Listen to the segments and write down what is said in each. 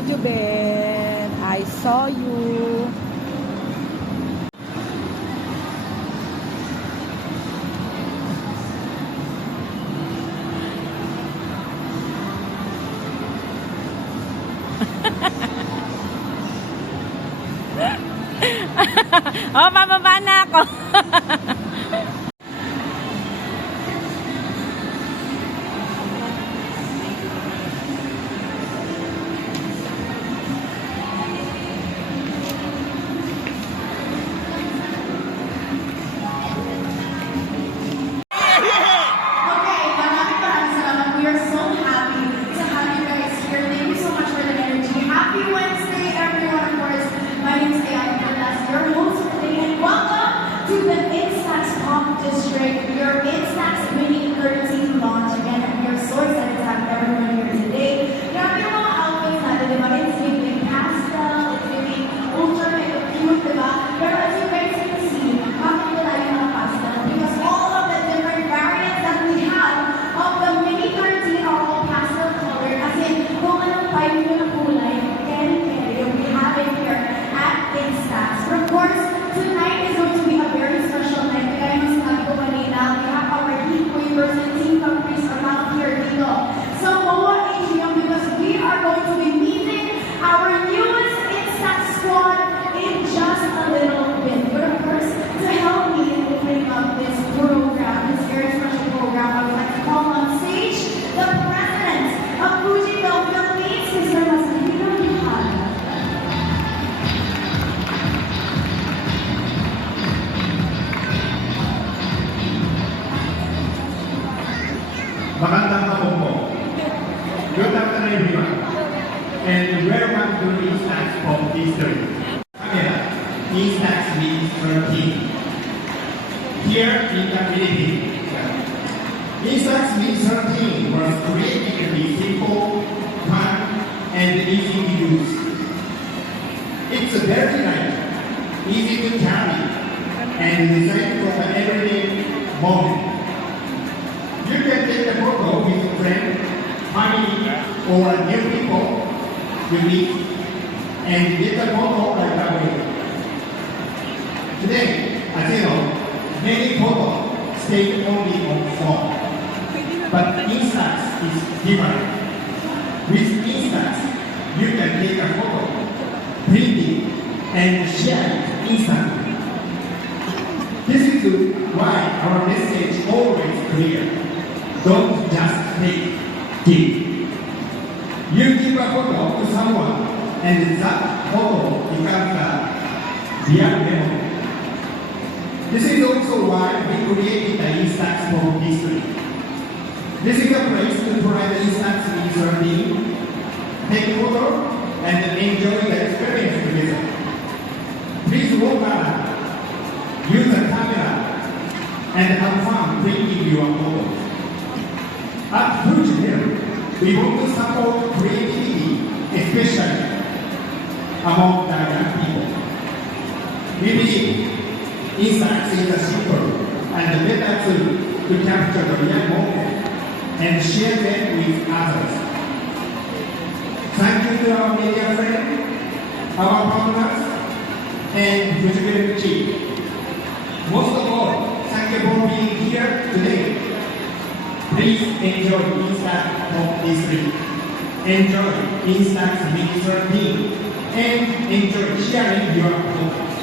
Hello, Juben. I saw you. Oh, bababa na ako. District, your Instax mini courtesy launch again, and we are so excited to have everyone here today. Grabe yung mga outfits natin, diba? It's giving pastel, it's giving ultra mega cute, diba? Pero as you guys can see, bakit wala yung mga pastel? Because all of the different variants that we have of the mini courtesy are all pastel color, as in, kung anong type nyo na kulay, carry, we have it here at Instax. But of course, tonight is going to be a very special night. We have our heat waivers and team countries around here, dito. So, Moa Atrium, because we are going to be meeting our newest Instax squad in just a little bit. But of course, to help me in opening up this program, this very special program, I would like to call on stage the president of Fujifilm Philippines, Mr. Masahiro Ihara. Magandang hapon po. Good afternoon, everyone. And welcome to Instax Pop History. Camera, Instax means 13. Here in the Philippines, Instax means 13 was created to be simple, fun, and easy to use. It's very light, easy to carry, and designed for the everyday moment. You can take a photo with a friend, family, or new people you meet, and get a photo right away. Today, as you know, many photos stay only on phone. But Instax is different. With Instax, you can take a photo, print it, and share it instantly. This is why our message is always clear. Don't just take, give. You give a photo to someone, and that photo becomes a real memory. This is also why we created the Instax Pop History. This is a place to provide the Instax learning, take a photo, and enjoy the experience together. Please walk around, use the camera, and have fun printing your photos. At Fujifilm, we want to support creativity, especially among the young people. We believe Instax is a simple and better tool to capture the young moment and share them with others. Thank you to our media friends, our partners, and Fujifilm team. Most of all, thank you for being here today. Please enjoy Instax Pop History. Enjoy Instax Mini 13 and enjoy sharing your photos.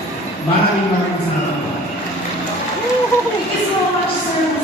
Maraming salamat. Thank you so much, sir.